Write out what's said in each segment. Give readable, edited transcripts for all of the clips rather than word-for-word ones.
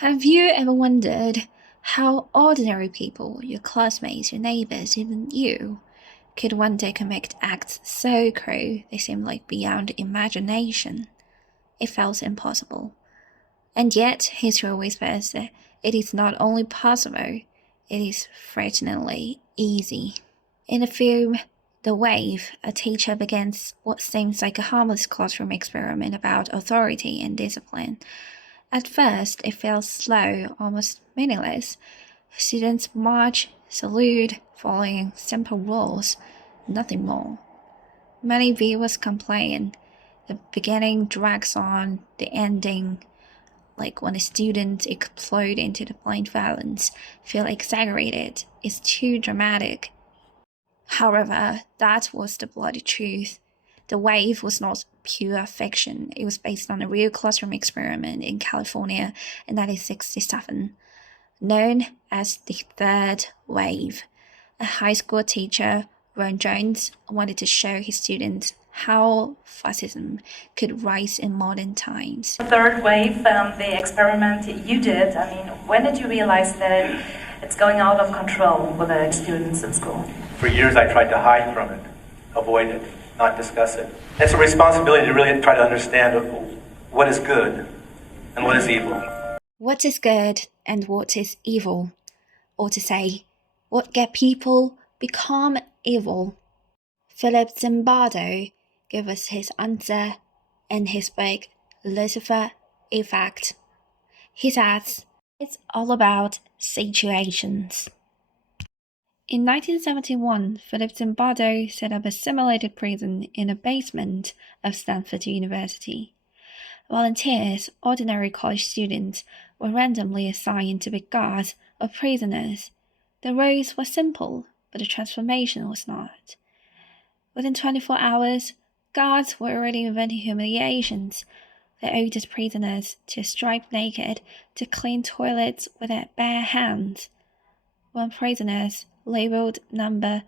Have you ever wondered how ordinary people, your classmates, your neighbors, even you, could one day commit acts so cruel they seem like beyond imagination? It felt impossible. And yet, history whispers that it is not only possible, it is frighteningly easy. In the film The Wave, a teacher begins what seems like a harmless classroom experiment about authority and discipline. At first, it feels slow, almost meaningless. Students march, salute, following simple rules, nothing more. Many viewers complain. The beginning drags on, the ending, like when the students explode into the blind violence, feel exaggerated. It's too dramatic. However, that was the bloody truth. The Wave was not pure fiction. It was based on a real classroom experiment in California in 1967, known as the Third Wave. A high school teacher, Ron Jones, wanted to show his students how fascism could rise in modern times. Third wave, the experiment you did, when did you realize that it's going out of control with the students in school? For years I tried to hide from it, avoid it, not discuss it. It's a responsibility to really try to understand what is good and what is evil. What is good and what is evil? Or to say, what get people become evil? Philip Zimbardo gave us his answer in his book Lucifer Effect. He says, it's all about situations. In 1971, Philip Zimbardo set up a simulated prison in the basement of Stanford University. Volunteers, ordinary college students, were randomly assigned to be guards or prisoners. The roles were simple, but the transformation was not. Within 24 hours, guards were already inventing humiliations. They ordered prisoners to strip naked, to clean toilets with their bare hands. One prisoners, labeled number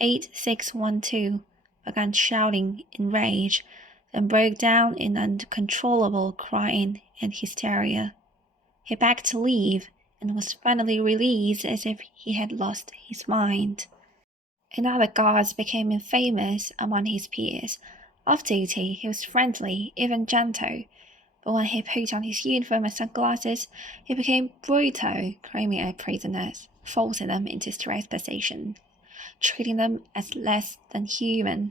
8612, began shouting in rage, then broke down in uncontrollable crying and hysteria. He begged to leave and was finally released as if he had lost his mind. Another guard became infamous among his peers. Off duty, he was friendly, even gentle, but when he put on his uniform and sunglasses, he became brutal, screaming at prisoners, forcing them into stress positions, treating them as less than human.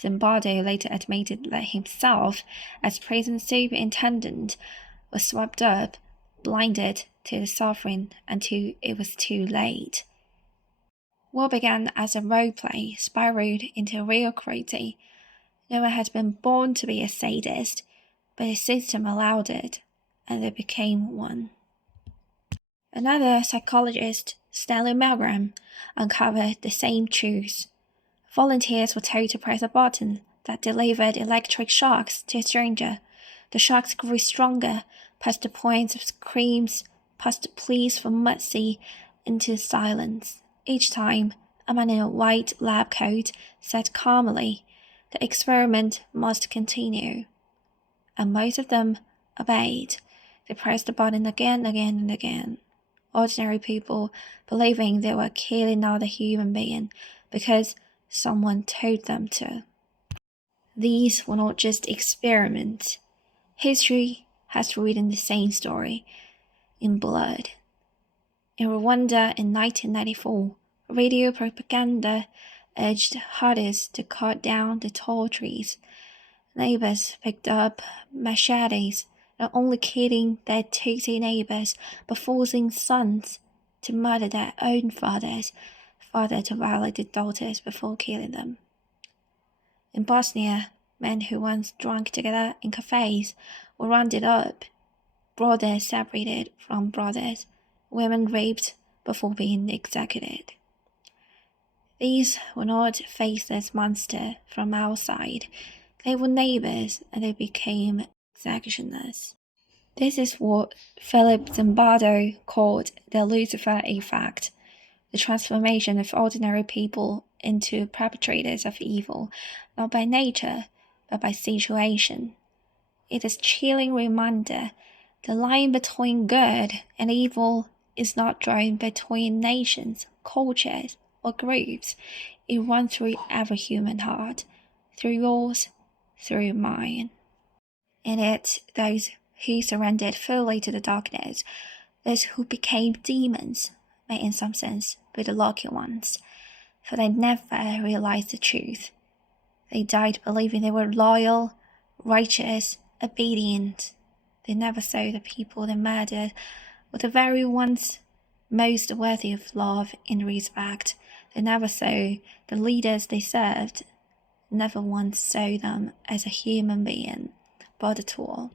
Zimbardo later admitted that himself, as prison superintendent, was swept up, blinded to the suffering until it was too late. What began as a roleplay spiraled into a real cruelty. No one had been born to be a sadist, but the system allowed it, and they became one. Another psychologist, Stanley Milgram, uncovered the same truth. Volunteers were told to press a button that delivered electric shocks to a stranger. The shocks grew stronger, past the points of screams, past the pleas for mercy, into silence. Each time, a man in a white lab coat said calmly, the experiment must continue. And most of them obeyed. They pressed the button again and again. Ordinary people believing they were killing another human being because someone told them to. These were not just experiments. History has written the same story in blood. In Rwanda in 1994, radio propaganda urged hunters to cut down the tall trees. Neighbors picked up machetes, not only killing their Tutsi neighbors, but forcing sons to murder their own fathers, father to violate their daughters before killing them. In Bosnia, men who once drank together in cafes were rounded up, brothers separated from brothers, women raped before being executed. These were not faceless monsters from outside. They were neighbors, and they became executioners. This is what Philip Zimbardo called the Lucifer effect, the transformation of ordinary people into perpetrators of evil, not by nature, but by situation. It is a chilling reminder The line between good and evil is not drawn between nations, cultures, or groups. It runs through every human heart, through yours, through mine. In it, those who surrendered fully to the darkness, those who became demons, may in some sense be the lucky ones, for they never realized the truth. They died believing they were loyal, righteous, obedient. They never saw the people they murdered were the very ones most worthy of love and respect. They never saw the leaders they served, never once saw them as a human being, but a tool.